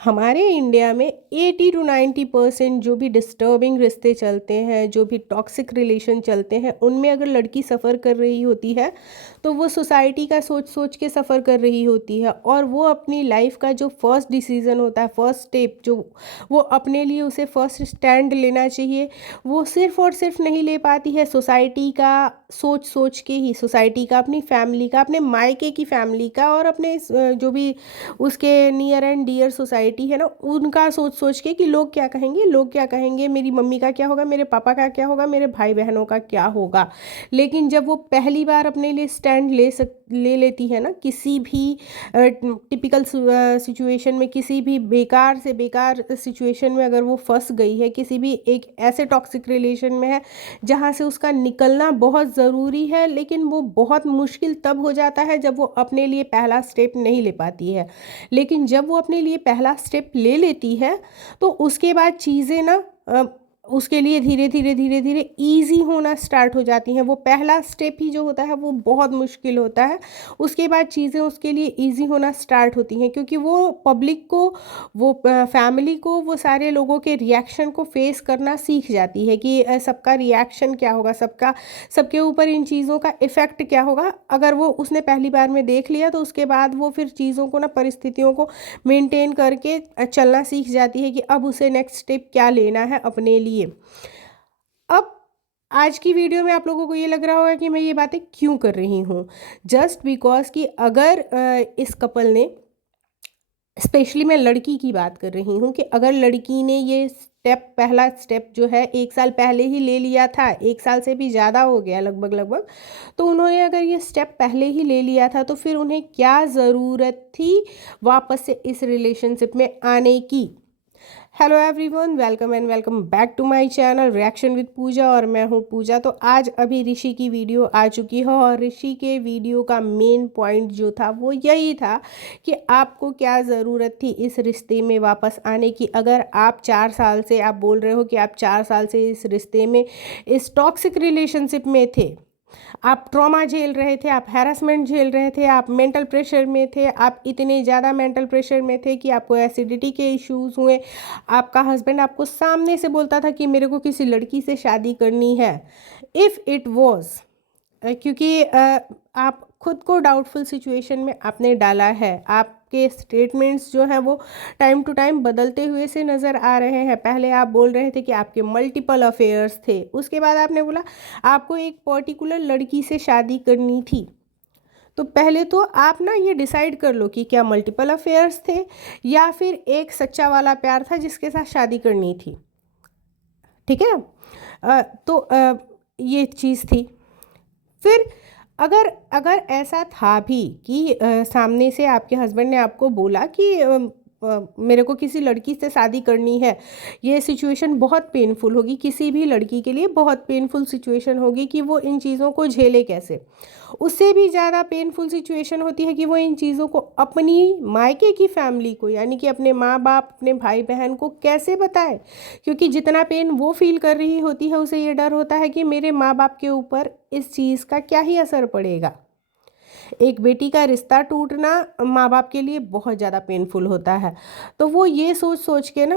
हमारे इंडिया में 80 टू 90% जो भी डिस्टर्बिंग रिश्ते चलते हैं, जो भी टॉक्सिक रिलेशन चलते हैं, उनमें अगर लड़की सफ़र कर रही होती है तो वो सोसाइटी का सोच सोच के सफ़र कर रही होती है। और वो अपनी लाइफ का जो फर्स्ट डिसीज़न होता है, फर्स्ट स्टेप जो वो अपने लिए उसे फर्स्ट स्टैंड लेना चाहिए, वो सिर्फ और सिर्फ नहीं ले पाती है। सोसाइटी का सोच सोच के ही, सोसाइटी का, अपनी फैमिली का, अपने मायके की फैमिली का, और अपने जो भी उसके नियर एंड डियर सोसाइटी है ना, उनका सोच सोच के कि लोग क्या कहेंगे, लोग क्या कहेंगे, मेरी मम्मी का क्या होगा, मेरे पापा का क्या होगा, मेरे भाई बहनों का क्या होगा। लेकिन जब वो पहली बार अपने लिए स्टैंड ले लेती है ना, किसी भी टिपिकल सिचुएशन में, किसी भी बेकार से बेकार सिचुएशन में अगर वो फंस गई है, किसी भी एक ऐसे टॉक्सिक रिलेशन में है जहाँ से उसका निकलना बहुत ज़रूरी है, लेकिन वो बहुत मुश्किल तब हो जाता है जब वो अपने लिए पहला स्टेप नहीं ले पाती है। लेकिन जब वो अपने लिए पहला स्टेप ले लेती है तो उसके बाद चीज़ें ना उसके लिए धीरे धीरे धीरे धीरे ईजी होना स्टार्ट हो जाती हैं। वो पहला स्टेप ही जो होता है वो बहुत मुश्किल होता है, उसके बाद चीज़ें उसके लिए ईजी होना स्टार्ट होती हैं, क्योंकि वो पब्लिक को, वो फैमिली को, वो सारे लोगों के रिएक्शन को फेस करना सीख जाती है कि सबका रिएक्शन क्या होगा, सबका, सबके ऊपर इन चीज़ों का इफ़ेक्ट क्या होगा। अगर वो उसने पहली बार में देख लिया तो उसके बाद वो फिर चीज़ों को ना, परिस्थितियों को मेंटेन करके चलना सीख जाती है कि अब उसे नेक्स्ट स्टेप क्या लेना है अपने लिए। अब आज की वीडियो में आप लोगों को ये लग रहा होगा कि मैं ये बातें क्यों कर रही हूँ। जस्ट बिकॉज कि अगर इस कपल ने, स्पेशली मैं लड़की की बात कर रही हूँ, कि अगर लड़की ने ये स्टेप, पहला स्टेप जो है 1 साल पहले ही ले लिया था, 1 साल से भी ज़्यादा हो गया लगभग लगभग, तो उन्होंने अगर ये स्टेप पहले ही ले लिया था तो फिर उन्हें क्या ज़रूरत थी वापस से इस रिलेशनशिप में आने की। Hello everyone, welcome and welcome back to my channel reaction with Pooja, और मैं हूँ पूजा। तो आज अभी ऋषि की वीडियो आ चुकी है, और ऋषि के वीडियो का मेन पॉइंट जो था वो यही था कि आपको क्या ज़रूरत थी इस रिश्ते में वापस आने की। अगर आप 4 साल से, आप बोल रहे हो कि आप 4 साल से इस रिश्ते में, इस टॉक्सिक रिलेशनशिप में थे, आप ट्रॉमा झेल रहे थे, आप हैरेसमेंट झेल रहे थे, आप मेंटल प्रेशर में थे, आप इतने ज़्यादा मेंटल प्रेशर में थे कि आपको एसिडिटी के इश्यूज हुए, आपका हस्बैंड आपको सामने से बोलता था कि मेरे को किसी लड़की से शादी करनी है, इफ़ इट वॉज, क्योंकि आप खुद को डाउटफुल सिचुएशन में आपने डाला है। आपके स्टेटमेंट्स जो हैं वो टाइम टू टाइम बदलते हुए से नज़र आ रहे हैं। पहले आप बोल रहे थे कि आपके मल्टीपल अफेयर्स थे, उसके बाद आपने बोला आपको एक पर्टिकुलर लड़की से शादी करनी थी। तो पहले तो आप ना ये डिसाइड कर लो कि क्या मल्टीपल अफेयर्स थे या फिर एक सच्चा वाला प्यार था जिसके साथ शादी करनी थी। ठीक है। ये चीज़ थी। फिर अगर अगर ऐसा था भी कि सामने से आपके हस्बैंड ने आपको बोला कि मेरे को किसी लड़की से शादी करनी है, ये सिचुएशन बहुत पेनफुल होगी, किसी भी लड़की के लिए बहुत पेनफुल सिचुएशन होगी कि वो इन चीज़ों को झेले कैसे। उससे भी ज़्यादा पेनफुल सिचुएशन होती है कि वो इन चीज़ों को अपनी मायके की फैमिली को, यानी कि अपने माँ बाप, अपने भाई बहन को कैसे बताए, क्योंकि जितना पेन वो फील कर रही होती है उसे ये डर होता है कि मेरे माँ बाप के ऊपर इस चीज़ का क्या ही असर पड़ेगा। एक बेटी का रिश्ता टूटना माँ बाप के लिए बहुत ज़्यादा पेनफुल होता है। तो वो ये सोच सोच के ना,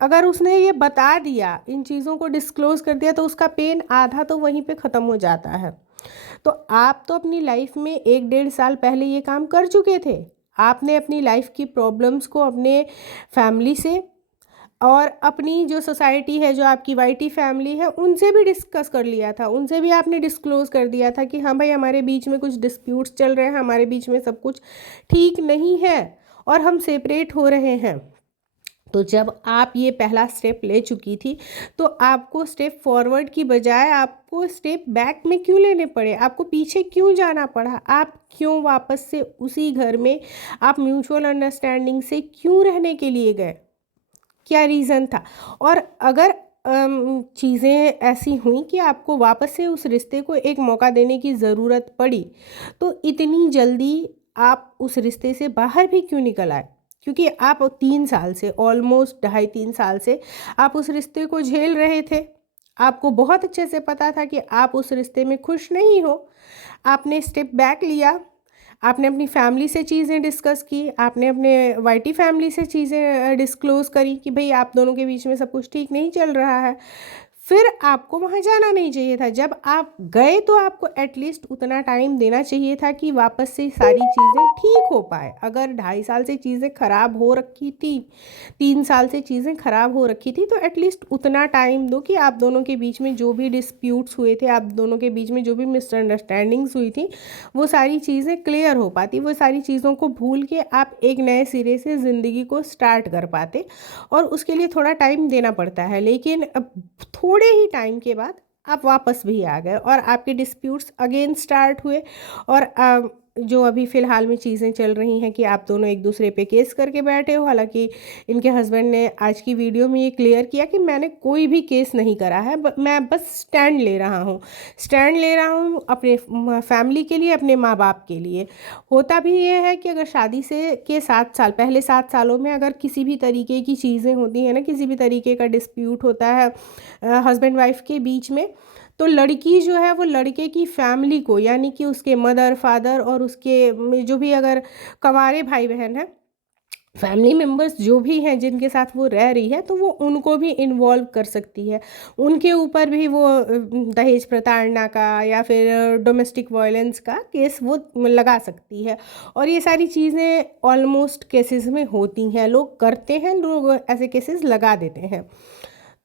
अगर उसने ये बता दिया, इन चीज़ों को डिस्क्लोज़ कर दिया, तो उसका पेन आधा तो वहीं पे ख़त्म हो जाता है। तो आप तो अपनी लाइफ में 1 डेढ़ साल पहले ये काम कर चुके थे। आपने अपनी लाइफ की प्रॉब्लम्स को अपने फैमिली से और अपनी जो सोसाइटी है, जो आपकी वाईटी फैमिली है, उनसे भी डिस्कस कर लिया था, उनसे भी आपने डिस्क्लोज़ कर दिया था कि हाँ भाई, हमारे बीच में कुछ डिस्प्यूट्स चल रहे हैं, हमारे बीच में सब कुछ ठीक नहीं है और हम सेपरेट हो रहे हैं। तो जब आप ये पहला स्टेप ले चुकी थी तो आपको स्टेप फॉरवर्ड की बजाय आपको स्टेप बैक में क्यों लेने पड़े, आपको पीछे क्यों जाना पड़ा, आप क्यों वापस से उसी घर में, आप म्यूचुअल अंडरस्टैंडिंग से क्यों रहने के लिए गए, क्या रीज़न था। और अगर चीज़ें ऐसी हुई कि आपको वापस से उस रिश्ते को एक मौका देने की ज़रूरत पड़ी, तो इतनी जल्दी आप उस रिश्ते से बाहर भी क्यों निकल आए, क्योंकि आप 3 साल से, ऑलमोस्ट 2.5 3 साल से आप उस रिश्ते को झेल रहे थे। आपको बहुत अच्छे से पता था कि आप उस रिश्ते में खुश नहीं हो। आपने स्टेप बैक लिया, आपने अपनी फैमिली से चीज़ें डिस्कस की, आपने अपने वाइटी फैमिली से चीज़ें डिस्क्लोज़ करी कि भई आप दोनों के बीच में सब कुछ ठीक नहीं चल रहा है। फिर आपको वहाँ जाना नहीं चाहिए था। जब आप गए तो आपको एटलीस्ट उतना टाइम देना चाहिए था कि वापस से सारी चीज़ें ठीक हो पाए। अगर 2.5 साल से चीज़ें ख़राब हो रखी थी, 3 साल से चीज़ें ख़राब हो रखी थी, तो एटलीस्ट उतना टाइम दो कि आप दोनों के बीच में जो भी डिस्प्यूट्स हुए थे, आप दोनों के बीच में जो भी मिसअंडरस्टैंडिंग्स हुई थी, वो सारी चीज़ें क्लियर हो पाती। वो सारी चीज़ों को भूल के आप एक नए सिरे से ज़िंदगी को स्टार्ट कर पाते, और उसके लिए थोड़ा टाइम देना पड़ता है। लेकिन अब थोड़े ही टाइम के बाद आप वापस भी आ गए और आपके डिस्प्यूट्स अगेन स्टार्ट हुए। और जो अभी फ़िलहाल में चीज़ें चल रही हैं कि आप दोनों एक दूसरे पे केस करके बैठे हो। हालांकि इनके हस्बैंड ने आज की वीडियो में ये क्लियर किया कि मैंने कोई भी केस नहीं करा है, मैं बस स्टैंड ले रहा हूँ, स्टैंड ले रहा हूँ अपने फैमिली के लिए, अपने माँ बाप के लिए। होता भी ये है कि अगर शादी से के 7 साल पहले 7 सालों में अगर किसी भी तरीके की चीज़ें होती हैं ना, किसी भी तरीके का डिस्प्यूट होता है हस्बैंड वाइफ के बीच में, तो लड़की जो है वो लड़के की फैमिली को, यानी कि उसके मदर फादर और उसके जो भी अगर कवारे भाई बहन हैं, फैमिली मेम्बर्स जो भी हैं जिनके साथ वो रह रही है, तो वो उनको भी इन्वॉल्व कर सकती है। उनके ऊपर भी वो दहेज प्रताड़ना का या फिर डोमेस्टिक वायलेंस का केस वो लगा सकती है। और ये सारी चीज़ें ऑलमोस्ट केसेस में होती हैं, लोग करते हैं, लोग ऐसे केसेस लगा देते हैं।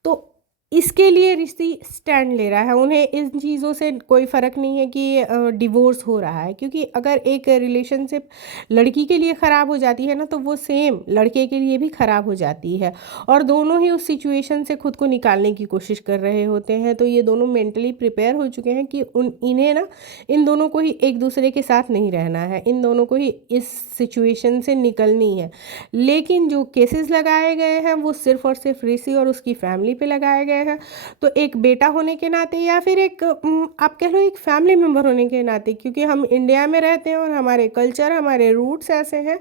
तो इसके लिए ऋषि स्टैंड ले रहा है। उन्हें इन चीज़ों से कोई फ़र्क नहीं है कि डिवोर्स हो रहा है, क्योंकि अगर एक रिलेशनशिप लड़की के लिए ख़राब हो जाती है ना, तो वो सेम लड़के के लिए भी ख़राब हो जाती है। और दोनों ही उस सिचुएशन से खुद को निकालने की कोशिश कर रहे होते हैं। तो ये दोनों मेंटली प्रिपेयर हो चुके हैं कि इन्हें ना, इन दोनों को ही एक दूसरे के साथ नहीं रहना है, इन दोनों को ही इस सिचुएशन से निकलनी है। लेकिन जो केसेस लगाए गए हैं वो सिर्फ़ और सिर्फ ऋषि और उसकी फैमिली पे लगाए गए हैं। तो एक बेटा होने के नाते या फिर एक आप कह लो एक फैमिली मेम्बर होने के नाते, क्योंकि हम इंडिया में रहते हैं और हमारे कल्चर, हमारे रूट्स ऐसे हैं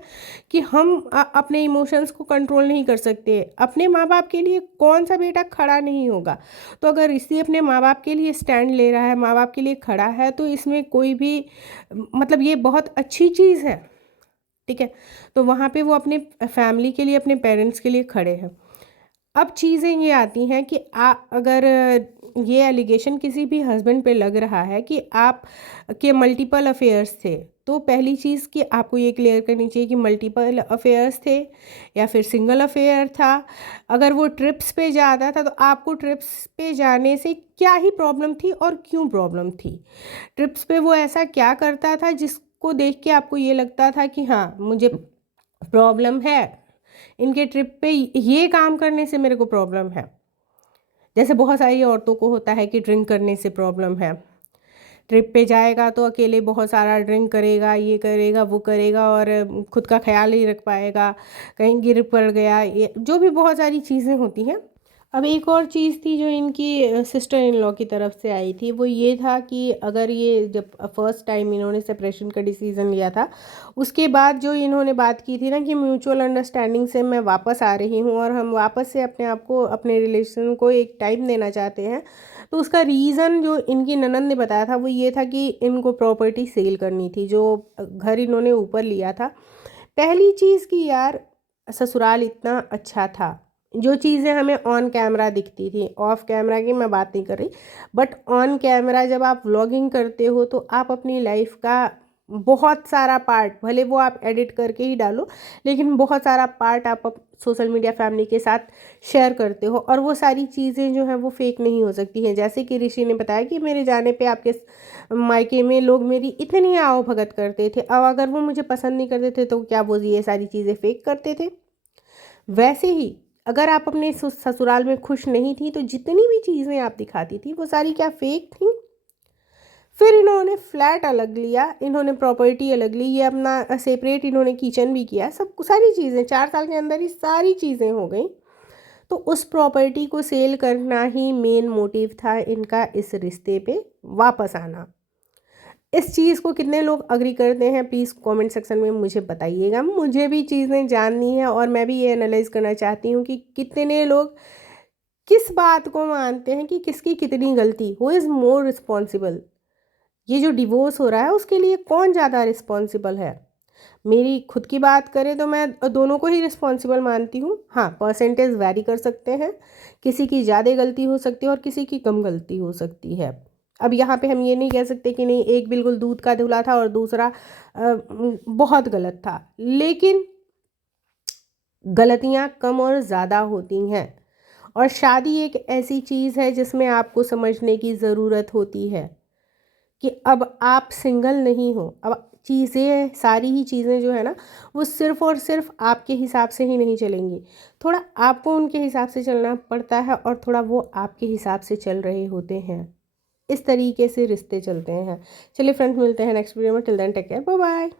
कि हम अपने इमोशंस को कंट्रोल नहीं कर सकते। अपने माँ बाप के लिए कौन सा बेटा खड़ा नहीं होगा। तो अगर ऋषि अपने माँ बाप के लिए स्टैंड ले रहा है, माँ बाप के लिए खड़ा है, तो इसमें कोई भी मतलब ये बहुत अच्छी चीज़ है। ठीक है। तो वहाँ पे वो अपने फैमिली के लिए, अपने पेरेंट्स के लिए खड़े हैं। अब चीज़ें ये आती हैं कि अगर ये एलिगेशन किसी भी हस्बैंड पे लग रहा है कि आप के मल्टीपल अफेयर्स थे, तो पहली चीज़ कि आपको ये क्लियर करनी चाहिए कि मल्टीपल अफेयर्स थे या फिर सिंगल अफेयर था। अगर वो ट्रिप्स पे जाता था तो आपको ट्रिप्स पे जाने से क्या ही प्रॉब्लम थी और क्यों प्रॉब्लम थी। ट्रिप्स पे वो ऐसा क्या करता था जिसको देख के आपको ये लगता था कि हाँ, मुझे प्रॉब्लम है, इनके ट्रिप पे ये काम करने से मेरे को प्रॉब्लम है। जैसे बहुत सारी औरतों को होता है कि ड्रिंक करने से प्रॉब्लम है, ट्रिप पे जाएगा तो अकेले बहुत सारा ड्रिंक करेगा, ये करेगा वो करेगा और खुद का ख्याल नहीं रख पाएगा, कहीं गिर पड़ गया, ये जो भी बहुत सारी चीज़ें होती हैं। अब एक और चीज़ थी जो इनकी सिस्टर इन लॉ की तरफ से आई थी, वो ये था कि अगर ये जब फर्स्ट टाइम इन्होंने सेपरेशन का डिसीज़न लिया था, उसके बाद जो इन्होंने बात की थी ना कि म्यूचुअल अंडरस्टैंडिंग से मैं वापस आ रही हूँ और हम वापस से अपने आप को, अपने रिलेशन को एक टाइम देना चाहते हैं, तो उसका रीज़न जो इनकी ननद ने बताया था वो ये था कि इनको प्रॉपर्टी सेल करनी थी, जो घर इन्होंने ऊपर लिया था। पहली चीज़ कि यार, ससुराल इतना अच्छा था, जो चीज़ें हमें ऑन कैमरा दिखती थी, ऑफ कैमरा की मैं बात नहीं कर रही, बट ऑन कैमरा जब आप व्लॉगिंग करते हो तो आप अपनी लाइफ का बहुत सारा पार्ट, भले वो आप एडिट करके ही डालो, लेकिन बहुत सारा पार्ट आप सोशल मीडिया फैमिली के साथ शेयर करते हो, और वो सारी चीज़ें जो हैं वो फेक नहीं हो सकती हैं। जैसे कि ऋषि ने बताया कि मेरे जाने पे आपके मायके में लोग मेरी इतनी आओ भगत करते थे, अब अगर वो मुझे पसंद नहीं करते थे तो क्या वो ये सारी चीज़ें फेक करते थे। वैसे ही अगर आप अपने ससुराल में खुश नहीं थी तो जितनी भी चीज़ें आप दिखाती थी वो सारी क्या फेक थी। फिर इन्होंने फ्लैट अलग लिया, इन्होंने प्रॉपर्टी अलग ली, ये अपना सेपरेट इन्होंने किचन भी किया, सब सारी चीज़ें 4 साल के अंदर ही सारी चीज़ें हो गई। तो उस प्रॉपर्टी को सेल करना ही मेन मोटिव था इनका इस रिश्ते पे वापस आना। इस चीज़ को कितने लोग अग्री करते हैं प्लीज़ कमेंट सेक्शन में मुझे बताइएगा। मुझे भी चीज़ें जाननी है और मैं भी ये एनालाइज करना चाहती हूँ कि कितने लोग किस बात को मानते हैं कि किसकी कितनी गलती, हु इज़ मोर रिस्पॉन्सिबल। ये जो डिवोर्स हो रहा है उसके लिए कौन ज़्यादा रिस्पॉन्सिबल है? मेरी खुद की बात करें तो मैं दोनों को ही रिस्पॉन्सिबल मानती हूँ। हाँ, परसेंटेज वैरी कर सकते हैं, किसी की ज़्यादा गलती हो सकती है और किसी की कम गलती हो सकती है। अब यहाँ पे हम ये नहीं कह सकते कि नहीं, एक बिल्कुल दूध का धुला था और दूसरा बहुत गलत था, लेकिन गलतियाँ कम और ज़्यादा होती हैं। और शादी एक ऐसी चीज़ है जिसमें आपको समझने की ज़रूरत होती है कि अब आप सिंगल नहीं हो। अब चीज़ें, सारी ही चीज़ें जो है ना, वो सिर्फ़ और सिर्फ आपके हिसाब से ही नहीं चलेंगी। थोड़ा आपको उनके हिसाब से चलना पड़ता है और थोड़ा वो आपके हिसाब से चल रहे होते हैं। इस तरीके से रिश्ते चलते हैं। चलिए फ्रेंड्स, मिलते हैं नेक्स्ट वीडियो में। Till then take care, bye bye.